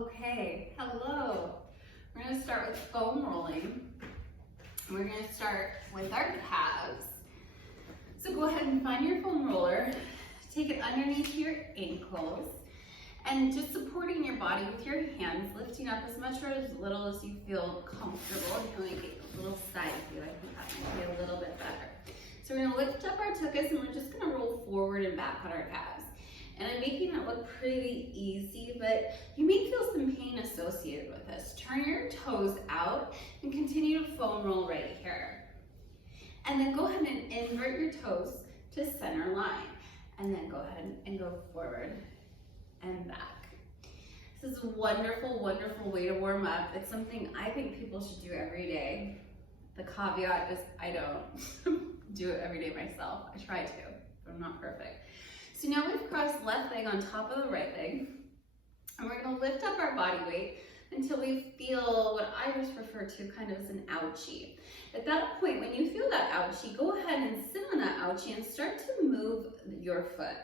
Okay, hello. We're going to start with foam rolling. We're going to start with our calves. So go ahead and find your foam roller, take it underneath your ankles, and just supporting your body with your hands, lifting up as much or as little as you feel comfortable. You can get a little side view. I think that might be a little bit better. So we're going to lift up our tuchus and we're just going to roll forward and back on our calves. And I'm making it look pretty easy, but you may feel some pain associated with this. Turn your toes out and continue to foam roll right here. And then go ahead and invert your toes to center line. And then go ahead and go forward and back. This is a wonderful, wonderful way to warm up. It's something I think people should do every day. The caveat is I don't do it every day myself. I try to, but I'm not perfect. So now we've crossed left leg on top of the right leg, and we're gonna lift up our body weight until we feel what I just refer to kind of as an ouchie. At that point, when you feel that ouchie, go ahead and sit on that ouchie and start to move your foot,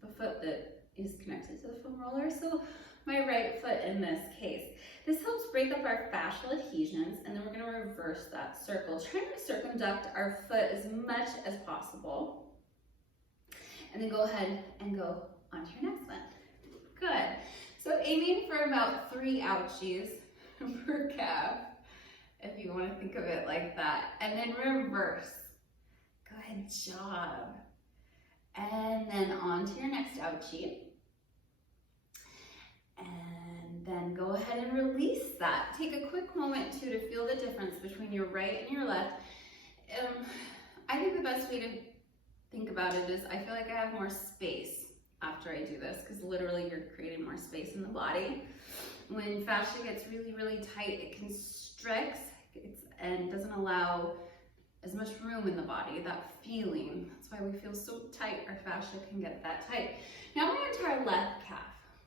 the foot that is connected to the foam roller. So my right foot in this case. This helps break up our fascial adhesions, and then we're gonna reverse that circle. Try to circumduct our foot as much as possible. And then go ahead and go on to your next one. Good. So aiming for about 3 ouchies per calf, if you want to think of it like that. And then reverse. Good job. And then on to your next ouchie. And then go ahead and release that. Take a quick moment too to feel the difference between your right and your left. I think the best way to think about it is I feel like I have more space after I do this, because literally you're creating more space in the body. When fascia gets really, really tight, it constricts and doesn't allow as much room in the body, that feeling. That's why we feel so tight, our fascia can get that tight. Now we're into our left calf.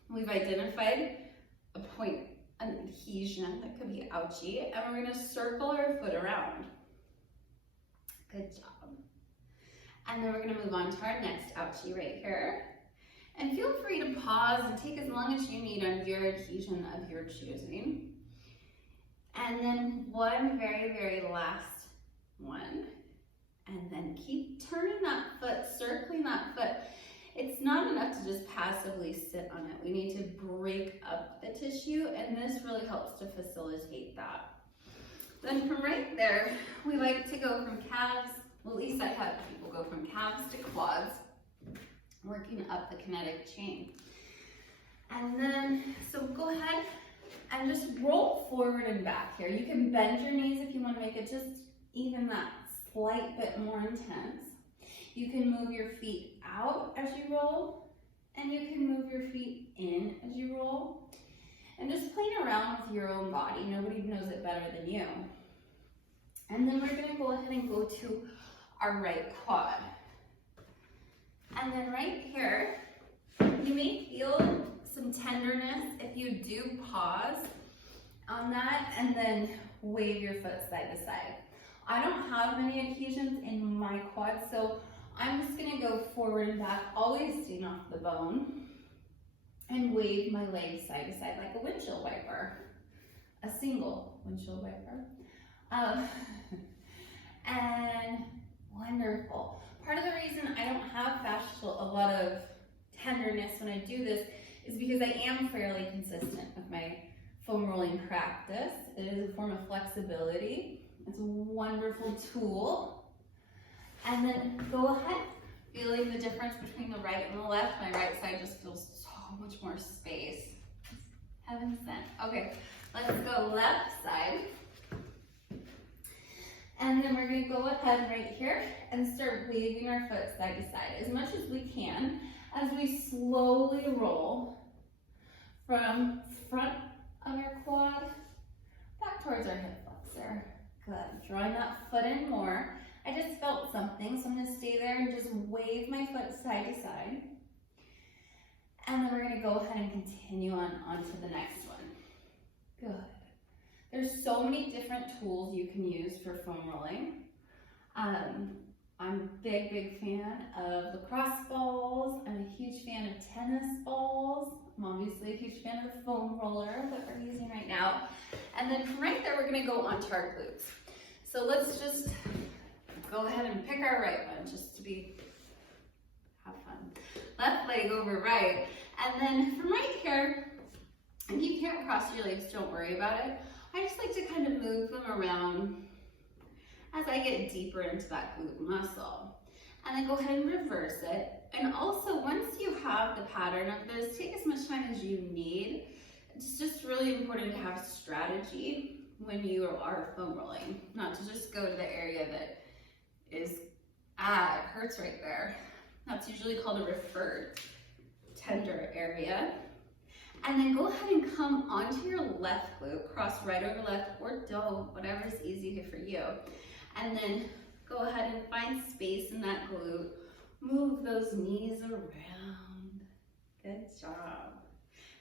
We've identified a point, an adhesion that could be ouchie, and we're gonna circle our foot around. Good job. And then we're gonna move on to our next ouchie right here. And feel free to pause and take as long as you need on your adhesion of your choosing. And then one very, very last one. And then keep turning that foot, circling that foot. It's not enough to just passively sit on it. We need to break up the tissue, and this really helps to facilitate that. Then from right there, we like to go from calves. Well, at least I have people go from calves to quads, working up the kinetic chain. And then, so go ahead and just roll forward and back here. You can bend your knees if you want to make it just even that slight bit more intense. You can move your feet out as you roll, and you can move your feet in as you roll. And just playing around with your own body. Nobody knows it better than you. And then we're gonna go ahead and go to our right quad. And then right here, you may feel some tenderness if you do pause on that and then wave your foot side to side. I don't have many adhesions in my quad, so I'm just gonna go forward and back, always staying off the bone, and wave my legs side to side like a windshield wiper, a single windshield wiper. And wonderful. Part of the reason I don't have a lot of tenderness when I do this is because I am fairly consistent with my foam rolling practice. It is a form of flexibility. It's a wonderful tool. And then go ahead, feeling the difference between the right and the left. My right side just feels so much more space. Heaven sent. Okay, let's go left side. And then we're gonna go ahead right here and start waving our foot side to side as much as we can as we slowly roll from front of our quad back towards our hip flexor. Good, drawing that foot in more. I just felt something, so I'm gonna stay there and just wave my foot side to side. And then we're gonna go ahead and continue on to the next one. Good. There's so many different tools you can use for foam rolling. I'm a big fan of lacrosse balls. I'm a huge fan of tennis balls. I'm obviously a huge fan of the foam roller that we're using right now. And then from right there, we're gonna go onto our glutes. So let's just go ahead and pick our right one, just to have fun. Left leg over right. And then from right here, if you can't cross your legs, don't worry about it. I just like to kind of move them around as I get deeper into that glute muscle. And then go ahead and reverse it. And also, once you have the pattern of this, take as much time as you need. It's just really important to have strategy when you are foam rolling, not to just go to the area that is, it hurts right there. That's usually called a referred tender area. And then go ahead and come onto your left glute, cross right over left, or don't, whatever's easy for you. And then go ahead and find space in that glute. Move those knees around. Good job.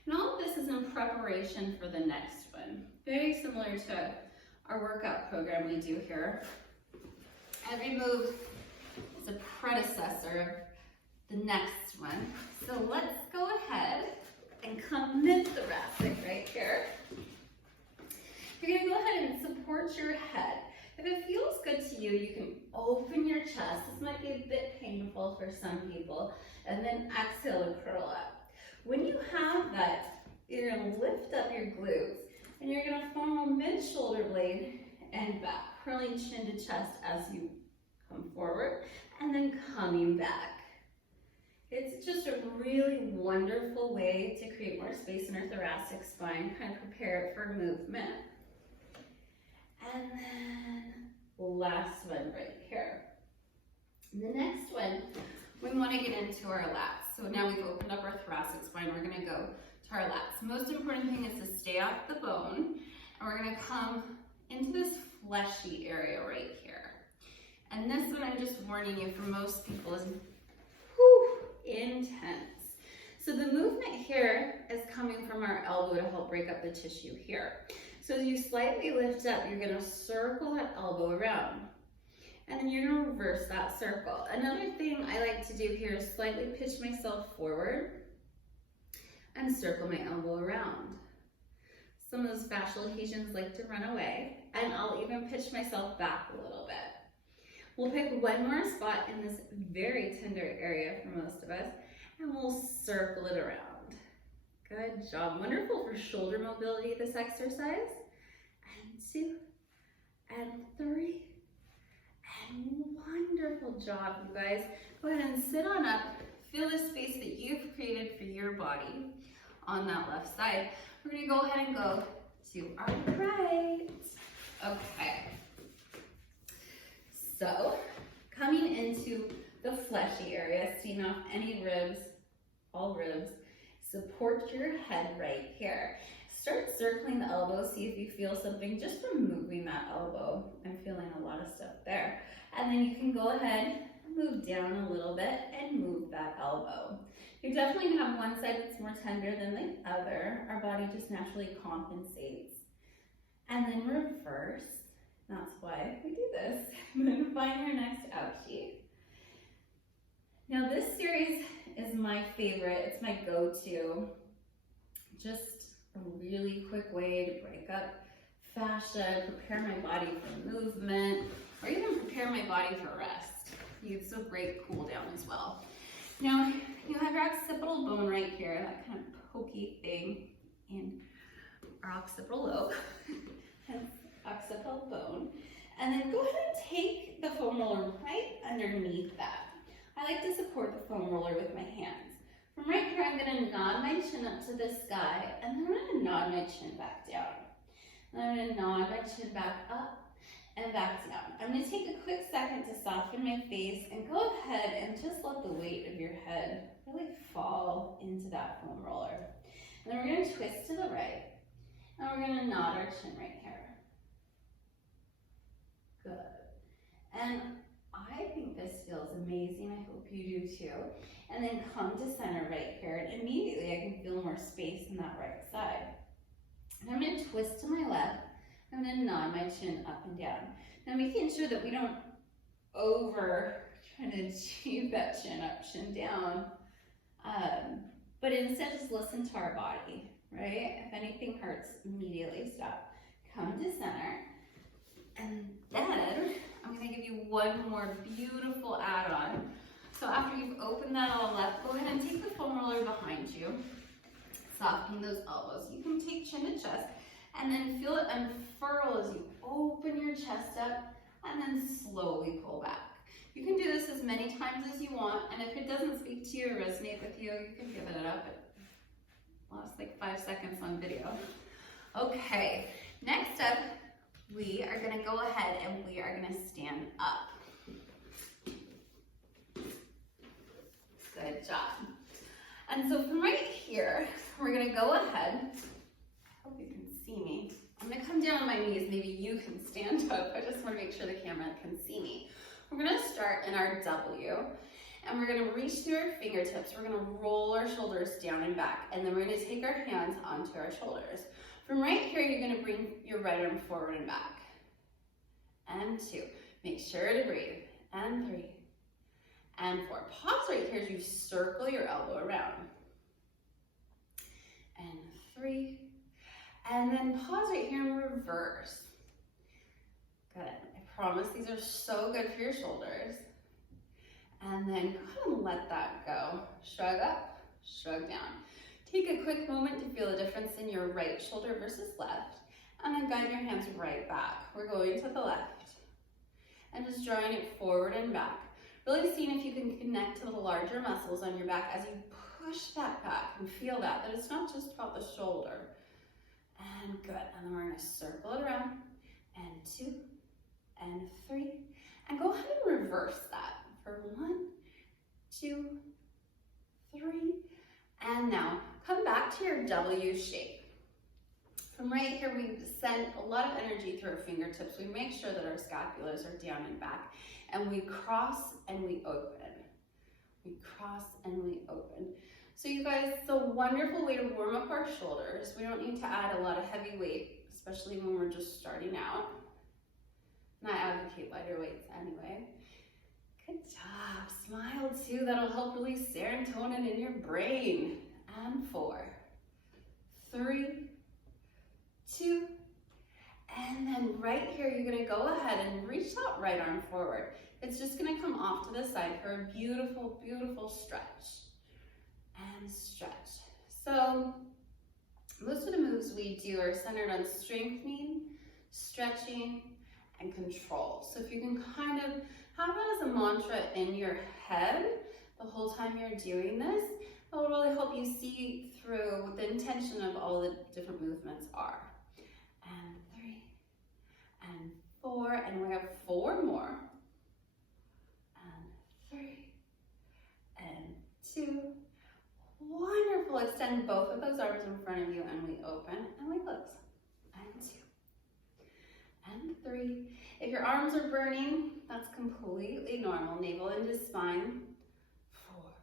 And all of this is in preparation for the next one. Very similar to our workout program we do here. Every move is a predecessor of the next one. So let's go ahead and come mid-thoracic right here. You're gonna go ahead and support your head. If it feels good to you, you can open your chest. This might be a bit painful for some people. And then exhale and curl up. When you have that, you're gonna lift up your glutes and you're gonna form a mid-shoulder blade and back, curling chin to chest as you come forward and then coming back. It's just a really wonderful way to create more space in our thoracic spine, kind of prepare it for movement. And then last one right here. And the next one, we want to get into our lats. So now we've opened up our thoracic spine, we're going to go to our lats. Most important thing is to stay off the bone, and we're going to come into this fleshy area right here. And this one, I'm just warning you, for most people is intense. So the movement here is coming from our elbow to help break up the tissue here. So as you slightly lift up, you're gonna circle that elbow around. And then you're gonna reverse that circle. Another thing I like to do here is slightly pitch myself forward and circle my elbow around. Some of those fascial adhesions like to run away, and I'll even pitch myself back a little bit. We'll pick one more spot in this very tender area for most of us, and we'll circle it around. Good job. Wonderful for shoulder mobility, this exercise. And 2, and 3, and wonderful job, you guys. Go ahead and sit on up. Feel the space that you've created for your body on that left side. We're gonna go ahead and go to our right. Okay. So, coming into the fleshy area, seeing off any ribs, all ribs, support your head right here. Start circling the elbow, see if you feel something just from moving that elbow. I'm feeling a lot of stuff there. And then you can go ahead, move down a little bit and move that elbow. You definitely have one side that's more tender than the other. Our body just naturally compensates. And then reverse. That's why we do this. And then find your next ouchie. Now this series is my favorite. It's my go-to. Just a really quick way to break up fascia, prepare my body for movement, or even prepare my body for rest. It's a great cool down as well. Now, you have your occipital bone right here, that kind of pokey thing in our occipital lobe, hence occipital bone. And then go ahead and take the foam roller right underneath that. I like to support the foam roller with my hands. From right here, I'm gonna nod my chin up to the sky, and then I'm gonna nod my chin back down. And I'm gonna nod my chin back up and back down. I'm gonna take a quick second to soften my face and go ahead and just let the weight of your head really fall into that foam roller. And then we're gonna twist to the right, and we're gonna nod our chin right here. Good. And I think this feels amazing. I hope you do too. And then come to center right here, and immediately I can feel more space in that right side. And I'm gonna twist to my left. I'm gonna nod my chin up and down. Now making sure that we don't over trying to achieve that chin up, chin down. But instead just listen to our body, right? If anything hurts, immediately stop. Come to center. And then I'm gonna give you one more beautiful add-on. So after you've opened that all up, go ahead and take the foam roller behind you. Softening those elbows. You can take chin to chest and then feel it unfurl as you open your chest up and then slowly pull back. You can do this as many times as you want, and if it doesn't speak to you or resonate with you, you can give it up. It lasts like 5 seconds on video. Okay, next up, we are gonna go ahead and we are gonna stand up. Good job. And so from right here, we're gonna go ahead, I hope you can see me. I'm gonna come down on my knees, maybe you can stand up. I just wanna make sure the camera can see me. We're gonna start in our W, and we're gonna reach through our fingertips. We're gonna roll our shoulders down and back, and then we're gonna take our hands onto our shoulders. From right here, you're gonna bring your right arm forward and back. And 2, make sure to breathe. And 3, and 4. Pause right here as you circle your elbow around. And 3, and then pause right here and reverse. Good. I promise these are so good for your shoulders. And then go ahead and let that go. Shrug up, shrug down. Take a quick moment to feel the difference in your right shoulder versus left, and then guide your hands right back. We're going to the left, and just drawing it forward and back. Really seeing if you can connect to the larger muscles on your back as you push that back and feel that it's not just about the shoulder. And good, and then we're gonna circle it around, and 2, and 3, and go ahead and reverse that for 1, 2, 3, and now come back to your W shape. From right here, we send a lot of energy through our fingertips. We make sure that our scapulars are down and back, and we cross and we open. We cross and we open. So you guys, it's a wonderful way to warm up our shoulders. We don't need to add a lot of heavy weight, especially when we're just starting out. And I advocate lighter weights anyway. Good job. Smile too. That'll help release serotonin in your brain. And 4, 3, 2, and then right here, you're gonna go ahead and reach that right arm forward. It's just gonna come off to the side for a beautiful, beautiful stretch. And stretch. So most of the moves we do are centered on strengthening, stretching, and control. So if you can kind of have that as a mantra in your head the whole time you're doing this, that will really help you see through what the intention of all the different movements are. And 3, and 4, and we have 4 more. And 3, and 2. Wonderful. Extend both of those arms in front of you, and we open and we close. And 2, and 3. If your arms are burning, that's completely normal. Navel into spine. 4,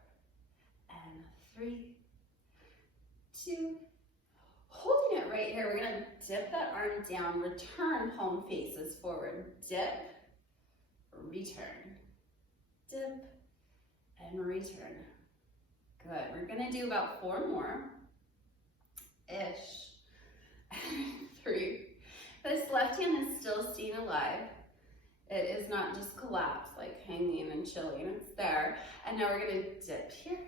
and 3, 2. Holding it right here, we're gonna dip that arm down, return, palm faces forward. Dip, return, dip, and return. Good, we're gonna do about 4 more-ish. 3. This left hand is still staying alive. It is not just collapsed, like hanging and chilling, it's there. And now we're gonna dip here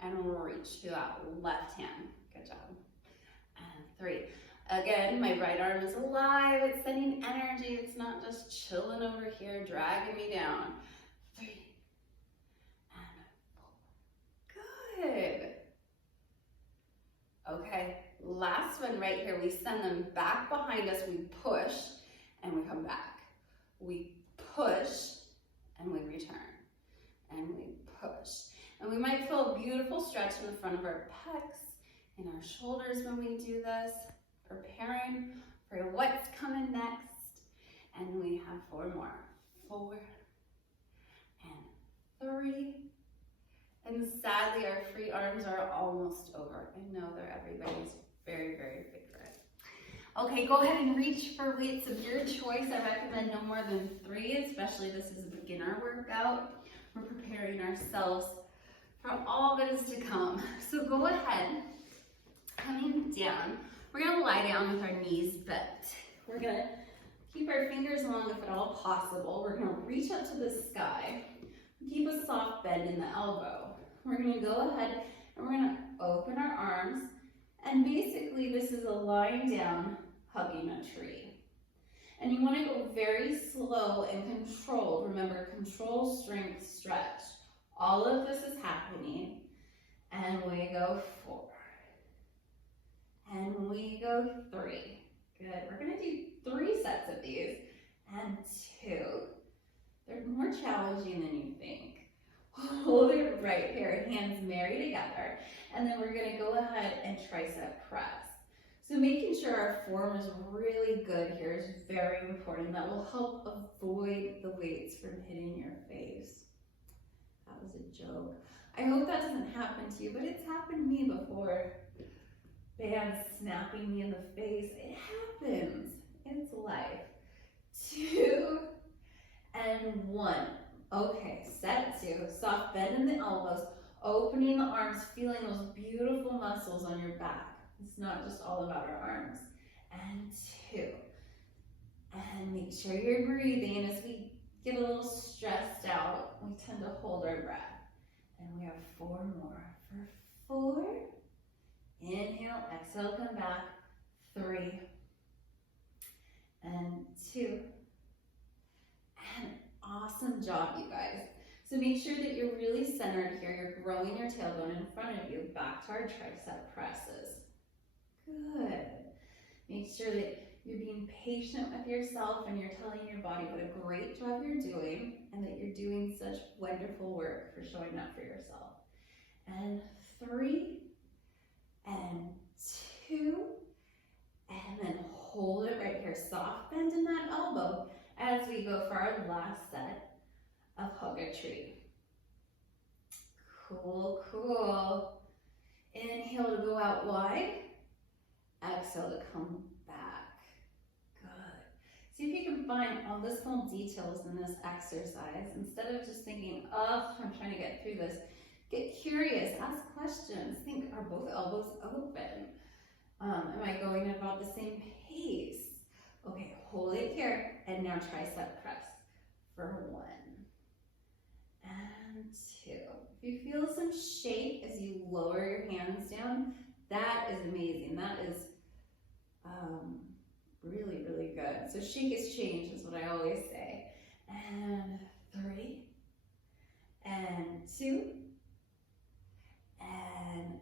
and reach to that left hand. Good job. And 3. Again, my right arm is alive, it's sending energy, it's not just chilling over here, dragging me down. 3, and 4. Good. Okay, last one right here, we send them back behind us, we push, and we come back. We push, and we return, and we push. And we might feel a beautiful stretch in the front of our pecs, in our shoulders when we do this, preparing for what's coming next. And we have 4 more. 4, and 3. And sadly, our free arms are almost over. I know they're everybody's very, very favorite. Okay, go ahead and reach for weights of your choice. I recommend no more than 3, especially this is a beginner workout. We're preparing ourselves for all that is to come. So go ahead, coming down. We're gonna lie down with our knees bent. We're gonna keep our fingers long if at all possible. We're gonna reach up to the sky. Keep a soft bend in the elbow. We're gonna go ahead and we're gonna open our arms. And basically this is a lying down, hugging a tree. And you wanna go very slow and controlled. Remember, control, strength, stretch. All of this is happening. And we go 4. And we go 3. Good. We're going to do 3 sets of these. And 2. They're more challenging than you think. Hold it right here. Hands marry together. And then we're going to go ahead and tricep press. So making sure our form is really good here is very important. That will help avoid the weights from hitting your face. That was a joke. I hope that doesn't happen to you, but it's happened to me before. Bands snapping me in the face. It happens. It's life. 2 and 1. Okay, set 2. Soft bend in the elbows, opening the arms, feeling those beautiful muscles on your back. It's not just all about our arms. And 2. And make sure you're breathing. As we get a little stressed out, we tend to hold our breath. And we have 4 more. For 4, inhale, exhale, come back. 3 and 2. And awesome job, you guys. So make sure that you're really centered here. You're growing your tailbone in front of you. Back to our tricep presses. Good. Make sure that you're being patient with yourself and you're telling your body what a great job you're doing and that you're doing such wonderful work for showing up for yourself. And 3 and 2 and then hold it right here. Soft bend in that elbow as we go for our last set of hug a tree. Cool, cool. Inhale to go out wide. Exhale to come back. Good. See if you can find all the small details in this exercise. Instead of just thinking, oh, I'm trying to get through this, get curious, ask questions. Think, are both elbows open? Am I going at about the same pace? Okay, hold it here, and now tricep press for 1 and 2. If you feel some shake as you lower your hands down, that is amazing. That is really, really good. So shake is change is what I always say. And 3 and 2 and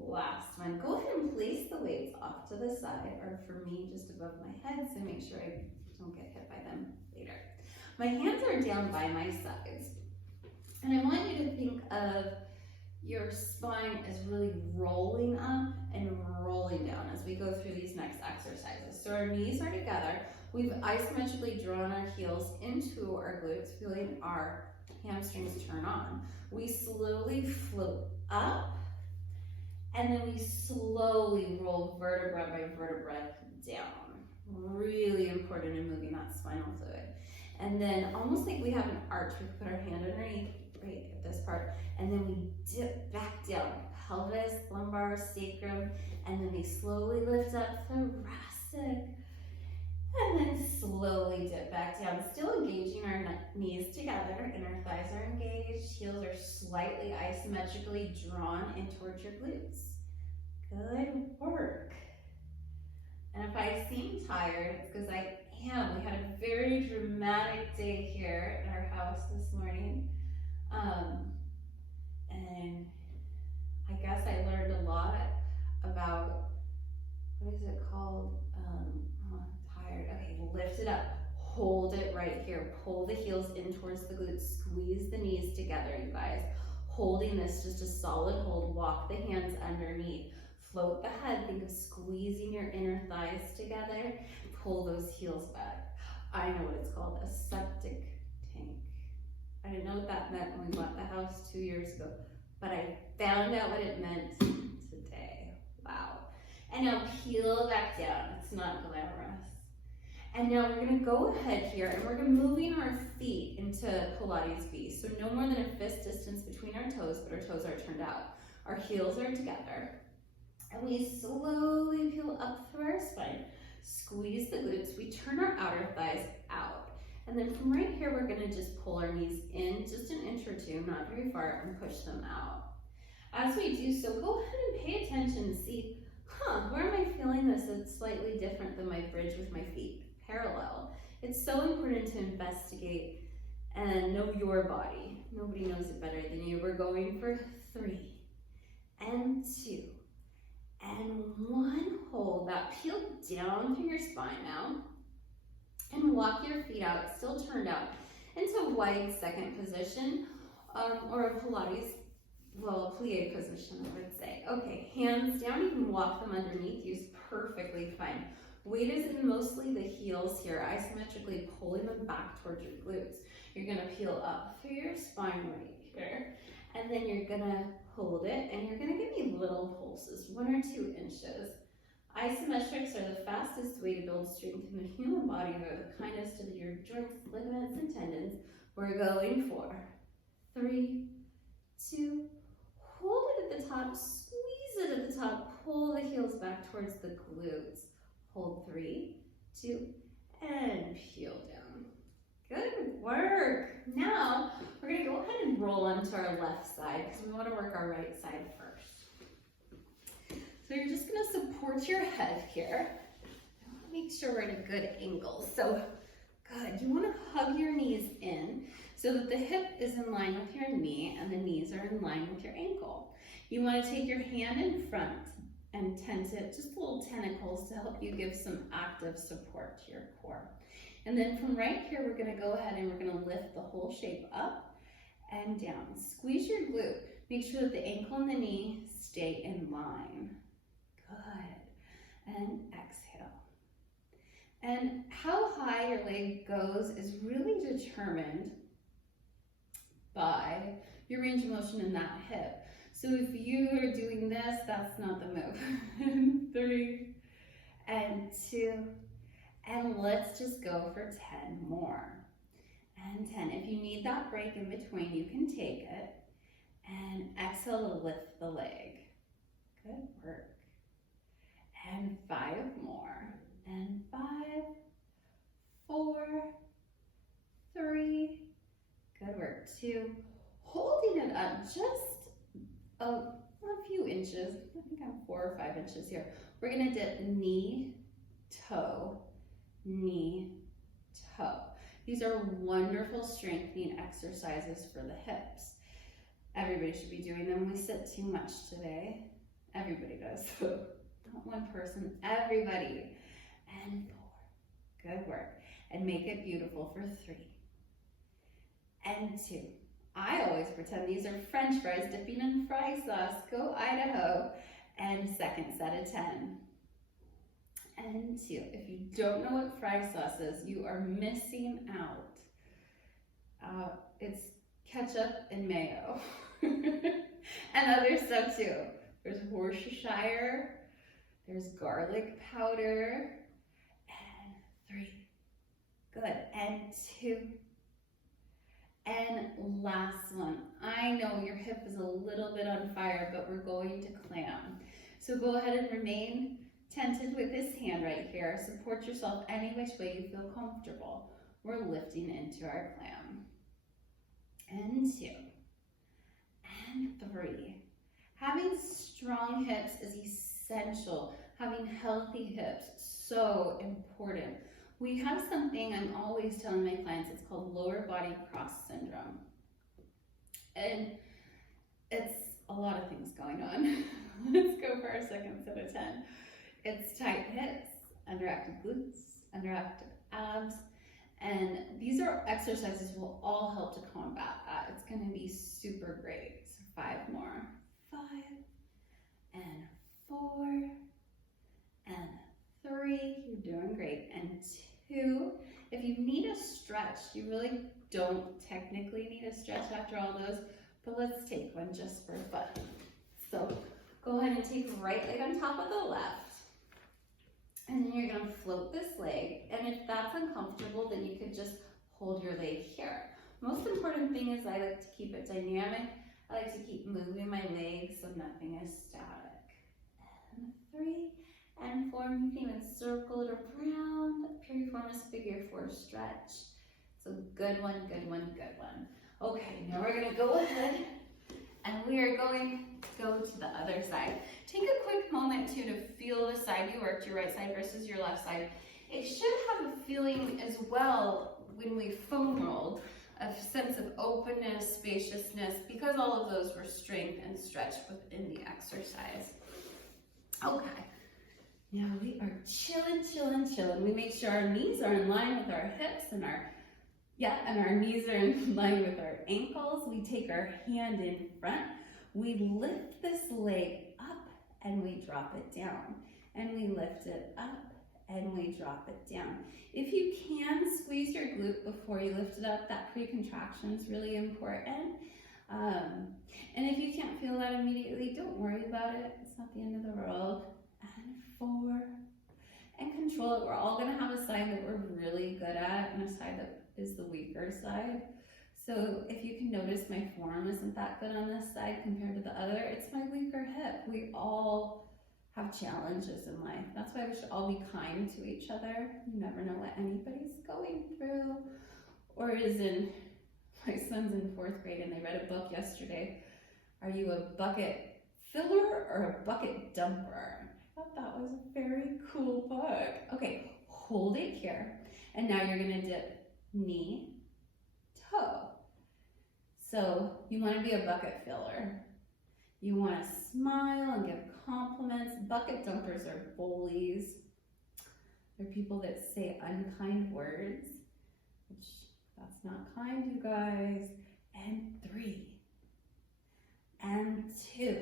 last one. Go ahead and place the weights off to the side, or for me, just above my head, so make sure I don't get hit by them later. My hands are down by my sides, and I want you to think of your spine as really rolling up and rolling down as we go through these next exercises. So our knees are together. We've isometrically drawn our heels into our glutes, feeling our hamstrings turn on. We slowly float up, and then we slowly roll vertebra by vertebra down. Really important in moving that spinal fluid. And then almost like we have an arch, we put our hand underneath, right at this part, and then we dip back down. Pelvis, lumbar, sacrum, and then we slowly lift up thoracic, and then slowly dip back down. Still engaging our knees together, and our thighs are engaged. Heels are slightly isometrically drawn in towards your glutes. Good work. And if I seem tired, it's because I am. We had a very dramatic day here at our house this morning. And I guess I learned a lot about, what is it called? Oh, I'm tired. Okay, lift it up. Hold it right here. Pull the heels in towards the glutes. Squeeze the knees together, you guys. Holding this, just a solid hold. Walk the hands underneath. Float the head. Think of squeezing your inner thighs together. Pull those heels back. I know what it's called, a septic tank. I didn't know what that meant when we bought the house 2 years ago, but I found out what it meant today. Wow. And now peel back down. It's not glamorous. And now we're gonna go ahead here and we're gonna moving our feet into Pilates B. So no more than a fist distance between our toes, but our toes are turned out. Our heels are together. And we slowly peel up through our spine. Squeeze the glutes. We turn our outer thighs out. And then from right here, we're gonna just pull our knees in just an inch or two, not very far, and push them out. As we do so, go ahead and pay attention and see, where am I feeling this that's slightly different than my bridge with my feet parallel? It's so important to investigate and know your body. Nobody knows it better than you. We're going for 3 and 2 and 1. Hold that. Peel down through your spine now and walk your feet out, still turned out, into wide second position or a Pilates, well, plie position, I would say. Okay, hands down. You can walk them underneath you. Is perfectly fine. Weight is in mostly the heels here, isometrically pulling them back towards your glutes. You're gonna peel up through your spine right here, and then you're gonna hold it, and you're gonna give me little pulses, 1 or 2 inches. Isometrics are the fastest way to build strength in the human body. They're the kindest to your joints, ligaments, and tendons. We're going for 3, 2, hold it at the top, squeeze it at the top, pull the heels back towards the glutes. Hold 3, 2, and peel down. Good work. Now, we're gonna go ahead and roll onto our left side because we wanna work our right side first. So you're just gonna support your head here. Make sure we're at a good angle. So, good. You wanna hug your knees in so that the hip is in line with your knee and the knees are in line with your ankle. You wanna take your hand in front and tent it, just little tentacles to help you give some active support to your core. And then from right here, we're gonna go ahead and we're gonna lift the whole shape up and down. Squeeze your glute. Make sure that the ankle and the knee stay in line. Good. And exhale. And how high your leg goes is really determined by your range of motion in that hip. So if you are doing this, that's not the move. 3 and 2, and let's just go for 10 more. And 10. If you need that break in between, you can take it. And exhale to lift the leg. Good work. And 5 more. And 5, 4, 3, good work. 2, holding it up just a few inches. I think I'm 4 or 5 inches here. We're gonna dip knee, toe, knee, toe. These are wonderful strengthening exercises for the hips. Everybody should be doing them. We sit too much today. Everybody does. Not one person, everybody. And 4, good work. And make it beautiful for 3 and 2. I always pretend these are French fries dipping in fry sauce. Go Idaho. And second set of 10. And 2. If you don't know what fry sauce is, you are missing out. It's ketchup and mayo. And other stuff too. There's Worcestershire. There's garlic powder. And 3. Good. And 2. And last one. I know your hip is a little bit on fire, but we're going to clam. So go ahead and remain tented with this hand right here. Support yourself any which way you feel comfortable. We're lifting into our clam. And 2. And 3. Having strong hips is essential. Having healthy hips, so important. We have something I'm always telling my clients, it's called lower body cross syndrome. And it's a lot of things going on. Let's go for our second set of 10. It's tight hips, underactive glutes, underactive abs, and these are exercises will all help to combat that. It's gonna be super great. So 5 more. 5 and 4 and 3, you're doing great, and 2. If you need a stretch, you really don't technically need a stretch after all those, but let's take one just for fun. So go ahead and take right leg on top of the left, And then you're gonna float this leg. And if that's uncomfortable, then you could just hold your leg here. Most important thing is I like to keep it dynamic. I like to keep moving my legs so nothing is static. And 3 and 4. You can even circle it around. Piriformis figure 4 stretch. So good one, good one, good one. Okay, now we're gonna go ahead and we are going to go to the other side. Take a quick moment too to feel the side you worked, your right side versus your left side. It should have a feeling as well when we foam rolled, a sense of openness, spaciousness, because all of those were strength and stretch within the exercise. Okay, now we are chilling, chilling, chilling. We make sure our knees are in line with our hips and our knees are in line with our ankles. We take our hand in front. We lift this leg up and we drop it down. And we lift it up and we drop it down. If you can, squeeze your glute before you lift it up. That pre-contraction is really important. And if you can't feel that immediately, don't worry about it. It's not the end of the world. And 4. And control it. We're all gonna have a side that we're really good at and a side that is the weaker side. So if you can notice my forearm isn't that good on this side compared to the other, it's my weaker hip. We all have challenges in life. That's why we should all be kind to each other. You never know what anybody's going through or is in. My son's in 4th grade and they read a book yesterday. Are you a bucket filler or a bucket dumper? I thought that was a very cool book. Okay, hold it here. And now you're gonna dip knee, toe. So you want to be a bucket filler. You want to smile and give compliments. Bucket dumpers are bullies. They're people that say unkind words, which that's not kind, you guys. And 3 and 2.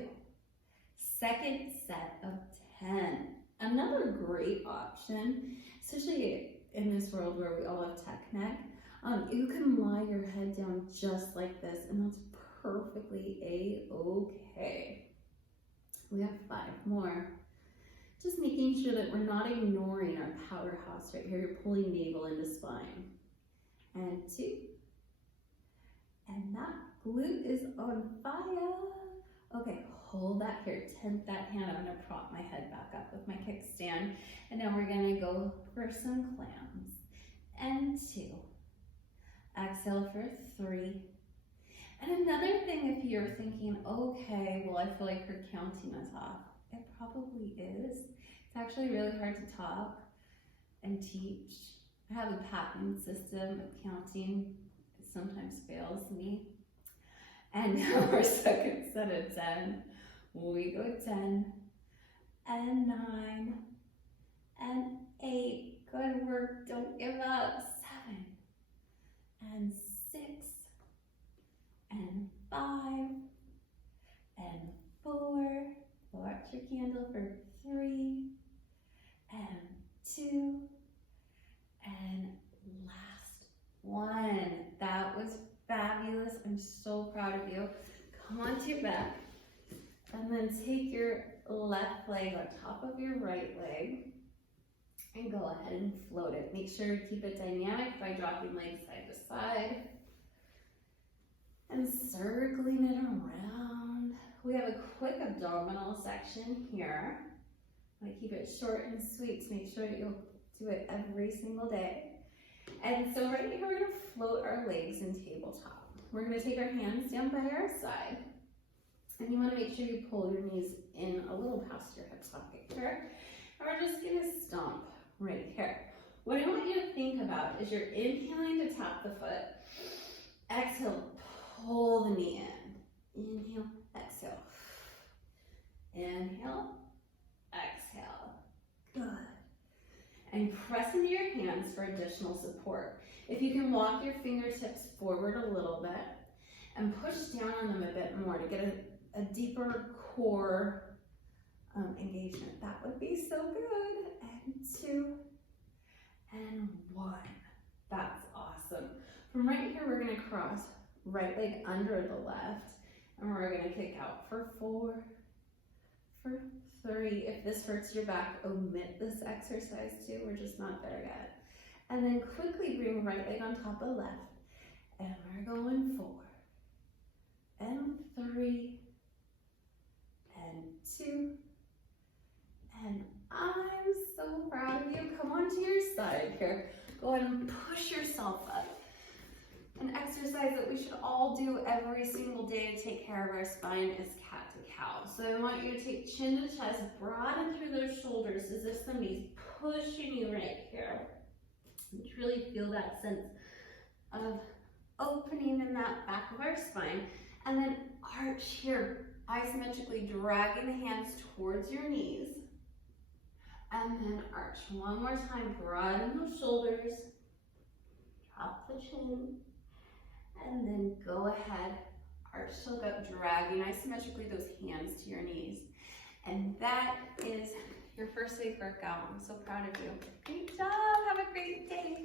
Second set of 10. Another great option, especially in this world where we all have tech neck, you can lie your head down just like this, and that's perfectly a-okay. We have 5 more. Just making sure that we're not ignoring our powerhouse right here. You're pulling navel into spine. And 2. And that glute is on fire. Okay, hold that here. Tent that hand. I'm gonna prop my head back up with my kickstand. And now we're gonna go for some clams. And 2. Exhale for 3. And another thing, if you're thinking, okay, well, I feel like her counting is off. It probably is. It's actually really hard to talk and teach. I have a patent system of counting. It sometimes fails me. And now our second set of 10. We go 10 and 9 and 8. Good work. Don't give up. 7 and 6 and 5 and 4. Blow out your candle for 3 and 2 and last 1. That was fabulous. I'm so proud of you. Come onto your back and then take your left leg on top of your right leg and go ahead and float it. Make sure you keep it dynamic by dropping legs side to side and circling it around. We have a quick abdominal section here. I keep it short and sweet to make sure that you'll do it every single day. And so right here, we're gonna float our legs in tabletop. We're gonna take our hands down by our side. And you wanna make sure you pull your knees in a little past your hip socket here. And we're just gonna stomp right here. What I want you to think about is you're inhaling to tap the foot. Exhale, pull the knee in. Inhale, exhale. Inhale, exhale. Good. And press into your hands for additional support. If you can walk your fingertips forward a little bit and push down on them a bit more to get a deeper core engagement, that would be so good. And 2 and 1. That's awesome. From right here, we're gonna cross right leg under the left, and we're gonna kick out for 4, for 3. If this hurts your back, omit this exercise too. We're just not there yet. And then quickly bring right leg on top of left. And we're going 4. And 3. And 2. And I'm so proud of you. Come on to your side here. Go ahead and push yourself up. An exercise that we should all do every single day to take care of our spine is cat to cow. So I want you to take chin to chest, broaden through those shoulders as if somebody's pushing you right here. And truly feel that sense of opening in that back of our spine. And then arch here, isometrically dragging the hands towards your knees. And then arch. One more time, broaden those shoulders, drop the chin. And then go ahead, arch to look up, dragging isometrically those hands to your knees. And that is your first week workout. I'm so proud of you. Great job, have a great day.